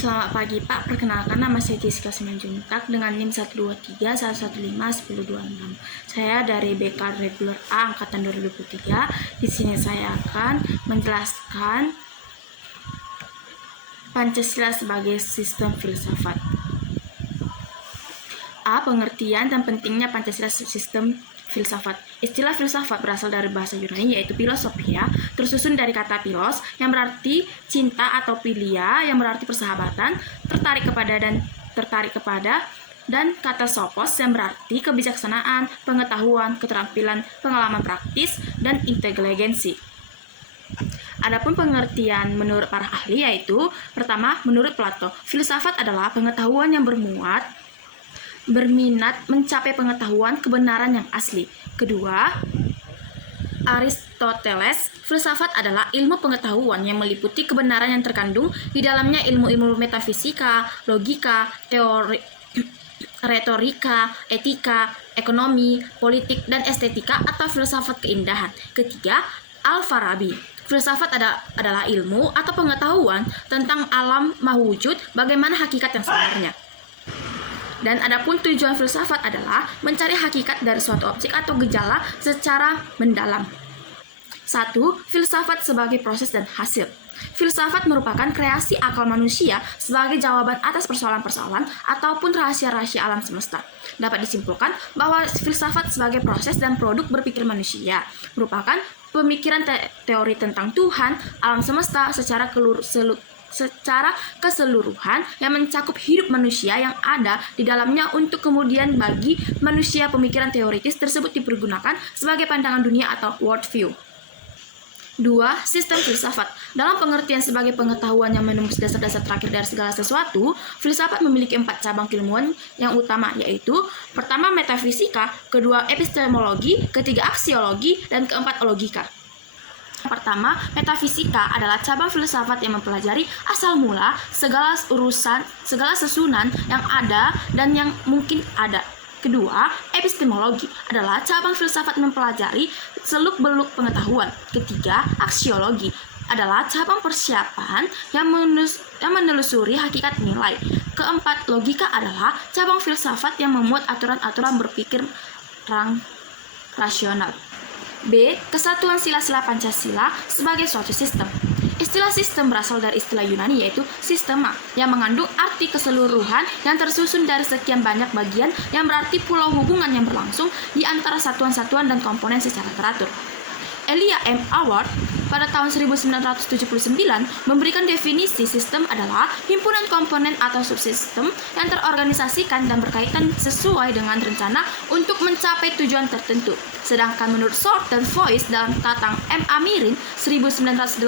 Selamat pagi Pak, perkenalkan nama saya Jessica Simanjuntak dengan NIM 123-115-1026. Saya dari BK Reguler A Angkatan 2023. Di sini saya akan menjelaskan Pancasila sebagai sistem filsafat. A. Pengertian dan pentingnya Pancasila sistem filsafat. Istilah filsafat berasal dari bahasa Yunani yaitu philosophia, tersusun dari kata philos yang berarti cinta atau philia yang berarti persahabatan, tertarik kepada dan kata sophos yang berarti kebijaksanaan, pengetahuan, keterampilan, pengalaman praktis dan inteligensi. Adapun pengertian menurut para ahli yaitu pertama, menurut Plato, filsafat adalah pengetahuan yang berminat mencapai pengetahuan kebenaran yang asli. Kedua, Aristoteles, filsafat adalah ilmu pengetahuan yang meliputi kebenaran yang terkandung di dalamnya ilmu-ilmu metafisika, logika, teori, retorika, etika, ekonomi, politik, dan estetika atau filsafat keindahan. Ketiga, Al-Farabi, filsafat adalah ilmu atau pengetahuan tentang alam mawujud, bagaimana hakikat yang sebenarnya. Dan adapun tujuan filsafat adalah mencari hakikat dari suatu objek atau gejala secara mendalam. 1. Filsafat sebagai proses dan hasil. Filsafat merupakan kreasi akal manusia sebagai jawaban atas persoalan-persoalan ataupun rahasia-rahasia alam semesta. Dapat disimpulkan bahwa filsafat sebagai proses dan produk berpikir manusia merupakan pemikiran teori tentang Tuhan, alam semesta secara keseluruhan yang mencakup hidup manusia yang ada di dalamnya untuk kemudian bagi manusia pemikiran teoritis tersebut dipergunakan sebagai pandangan dunia atau worldview. 2. Sistem filsafat. Dalam pengertian sebagai pengetahuan yang menembus dasar-dasar terakhir dari segala sesuatu, filsafat memiliki 4 cabang keilmuan yang utama, yaitu pertama metafisika, kedua epistemologi, ketiga aksiologi, dan keempat logika. Pertama, metafisika adalah cabang filsafat yang mempelajari asal mula segala susunan yang ada dan yang mungkin ada. Kedua, epistemologi adalah cabang filsafat mempelajari seluk-beluk pengetahuan. Ketiga, aksiologi adalah cabang persiapan yang menelusuri hakikat nilai. Keempat, logika adalah cabang filsafat yang memuat aturan-aturan berpikir rasional. B. Kesatuan sila-sila Pancasila sebagai suatu sistem. Istilah sistem berasal dari istilah Yunani yaitu sistema yang mengandung arti keseluruhan yang tersusun dari sekian banyak bagian yang berarti pulau hubungan yang berlangsung di antara satuan-satuan dan komponen secara teratur. Elia M. Award pada tahun 1979 memberikan definisi sistem adalah himpunan komponen atau subsistem yang terorganisasikan dan berkaitan sesuai dengan rencana untuk mencapai tujuan tertentu. Sedangkan menurut Short dan Voice dalam Tatang M. Amirin 1989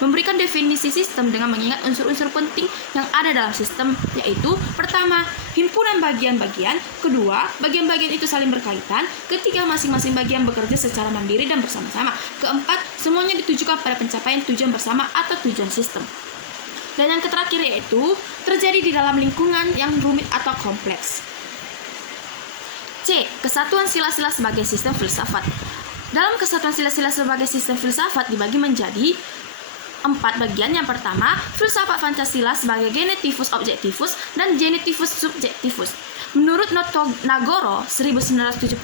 memberikan definisi sistem dengan mengingat unsur-unsur penting yang ada dalam sistem, yaitu pertama, himpunan bagian-bagian, kedua, bagian-bagian itu saling berkaitan, ketiga, masing-masing bagian bekerja secara mandiri dan bersama-sama, keempat, semuanya ditujukan pada pencapaian tujuan bersama atau tujuan sistem. Dan yang terakhir yaitu terjadi di dalam lingkungan yang rumit atau kompleks. C. Kesatuan sila-sila sebagai sistem filsafat. Dalam kesatuan sila-sila sebagai sistem filsafat dibagi menjadi 4 bagian. Yang pertama, filsafat Pancasila sebagai genetivus objektivus dan genetivus subjektivus. Menurut Nagoro 1975,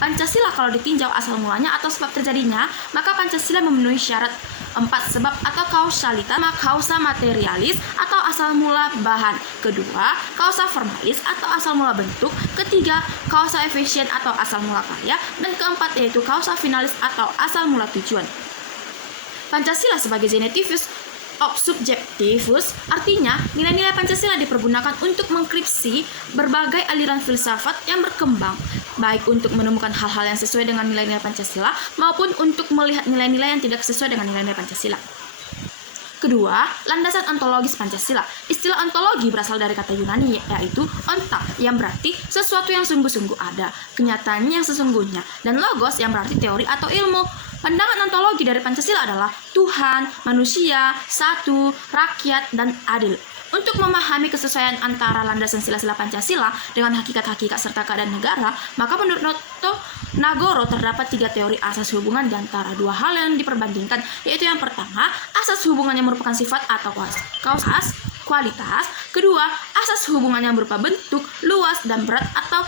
Pancasila kalau ditinjau asal mulanya atau sebab terjadinya, maka Pancasila memenuhi syarat 4 sebab atau kausalita, kausa materialis atau asal mula bahan. Kedua, kausa formalis atau asal mula bentuk. Ketiga, kausa efisien atau asal mula karya. Dan keempat yaitu kausa finalis atau asal mula tujuan. Pancasila sebagai genetivus subjektivus artinya nilai-nilai Pancasila dipergunakan untuk mengkripsi berbagai aliran filsafat yang berkembang, baik untuk menemukan hal-hal yang sesuai dengan nilai-nilai Pancasila maupun untuk melihat nilai-nilai yang tidak sesuai dengan nilai-nilai Pancasila. Kedua, landasan ontologis Pancasila. Istilah ontologi berasal dari kata Yunani yaitu onta yang berarti sesuatu yang sungguh-sungguh ada, kenyataannya yang sesungguhnya, dan logos yang berarti teori atau ilmu. Pandangan ontologi dari Pancasila adalah Tuhan, manusia, satu, rakyat, dan adil. Untuk memahami kesesuaian antara landasan sila-sila Pancasila dengan hakikat-hakikat serta keadaan negara, maka menurut Nagoro terdapat 3 teori asas hubungan di antara 2 hal yang diperbandingkan, yaitu yang pertama, asas hubungan yang merupakan sifat atau kualitas. Kedua, asas hubungan yang berupa bentuk, luas, dan berat atau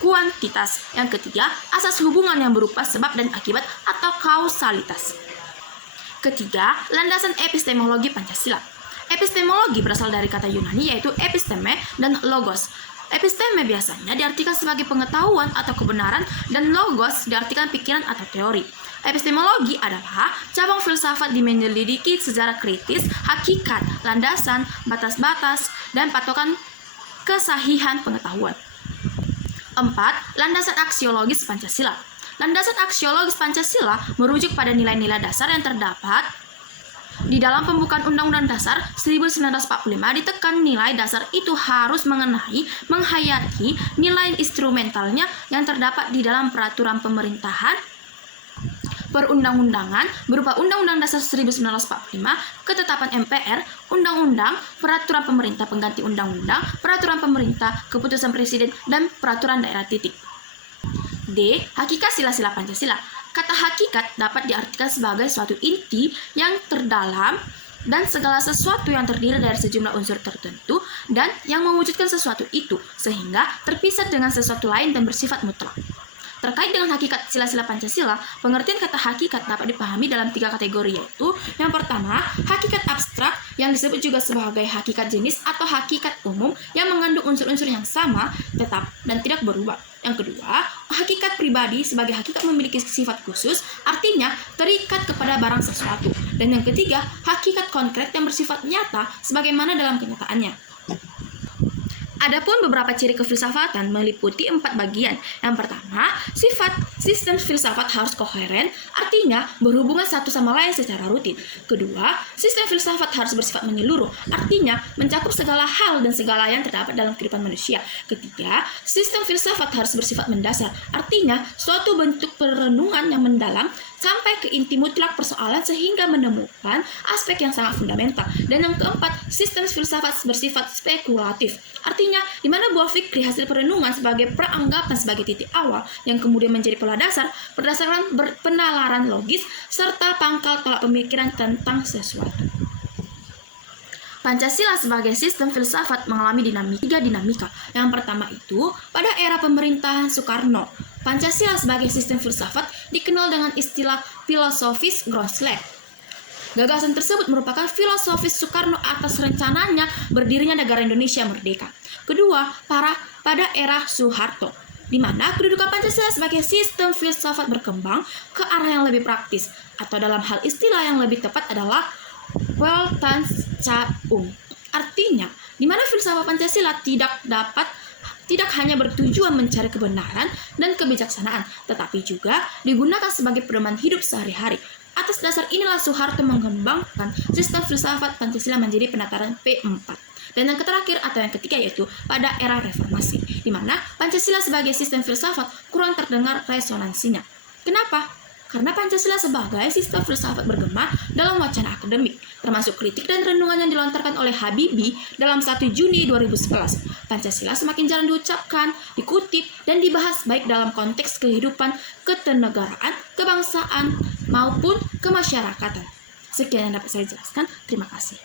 kuantitas. Yang ketiga, asas hubungan yang berupa sebab dan akibat atau kausalitas. Ketiga, landasan epistemologi Pancasila. Epistemologi berasal dari kata Yunani yaitu episteme dan logos. Episteme biasanya diartikan sebagai pengetahuan atau kebenaran dan logos diartikan pikiran atau teori. Epistemologi adalah cabang filsafat di menyelidiki sejarah kritis, hakikat, landasan, batas-batas, dan patokan kesahihan pengetahuan. 4. Landasan aksiologis Pancasila. Landasan aksiologis Pancasila merujuk pada nilai-nilai dasar yang terdapat di dalam pembukaan Undang-Undang Dasar 1945. Ditekan nilai dasar itu harus menghayati nilai instrumentalnya yang terdapat di dalam peraturan pemerintahan, perundang-undangan berupa Undang-Undang Dasar 1945, ketetapan MPR, Undang-Undang, peraturan pemerintah pengganti Undang-Undang, peraturan pemerintah, keputusan presiden, dan peraturan daerah. D. Hakikat sila-sila Pancasila. Kata hakikat dapat diartikan sebagai suatu inti yang terdalam dan segala sesuatu yang terdiri dari sejumlah unsur tertentu dan yang mewujudkan sesuatu itu sehingga terpisah dengan sesuatu lain dan bersifat mutlak. Terkait dengan hakikat sila-sila Pancasila, pengertian kata hakikat dapat dipahami dalam 3 kategori, yaitu yang pertama, hakikat abstrak yang disebut juga sebagai hakikat jenis atau hakikat umum yang mengandung unsur-unsur yang sama, tetap, dan tidak berubah. Yang kedua, hakikat pribadi sebagai hakikat memiliki sifat khusus, artinya terikat kepada barang sesuatu. Dan yang ketiga, hakikat konkret yang bersifat nyata sebagaimana dalam kenyataannya. Adapun beberapa ciri kefilsafatan meliputi 4 bagian. Yang pertama, sistem filsafat harus koheren, artinya berhubungan satu sama lain secara rutin. Kedua, sistem filsafat harus bersifat menyeluruh, artinya mencakup segala hal dan segala yang terdapat dalam kehidupan manusia. Ketiga, sistem filsafat harus bersifat mendasar, artinya suatu bentuk perenungan yang mendalam sampai ke inti mutlak persoalan sehingga menemukan aspek yang sangat fundamental. Dan yang keempat, sistem filsafat bersifat spekulatif, artinya di mana buah fikri hasil perenungan sebagai peranggapan sebagai titik awal yang kemudian menjadi pola dasar berdasarkan penalaran logis serta pangkal tolak pemikiran tentang sesuatu. Pancasila sebagai sistem filsafat mengalami tiga dinamika. Yang pertama itu pada era pemerintahan Soekarno. Pancasila sebagai sistem filsafat dikenal dengan istilah filosofis Grosslet. Gagasan tersebut merupakan filosofis Soekarno atas rencananya berdirinya negara Indonesia merdeka. Kedua, pada era Soeharto, di mana kedudukan Pancasila sebagai sistem filsafat berkembang ke arah yang lebih praktis, atau dalam hal istilah yang lebih tepat adalah Weltanschauung. Artinya, di mana filsafat Pancasila tidak hanya bertujuan mencari kebenaran dan kebijaksanaan, tetapi juga digunakan sebagai pedoman hidup sehari-hari. Atas dasar inilah Soeharto mengembangkan sistem filsafat Pancasila menjadi penataran P4. Dan yang terakhir atau yang ketiga yaitu pada era reformasi, di mana Pancasila sebagai sistem filsafat kurang terdengar resonansinya. Kenapa? Karena Pancasila sebagai sistem filsafat bergema dalam wacana akademik, termasuk kritik dan renungan yang dilontarkan oleh Habibie dalam 1 Juni 2011. Pancasila semakin jarang diucapkan, dikutip, dan dibahas baik dalam konteks kehidupan ketenegaraan, kebangsaan, maupun kemasyarakatan. Sekian yang dapat saya jelaskan. Terima kasih.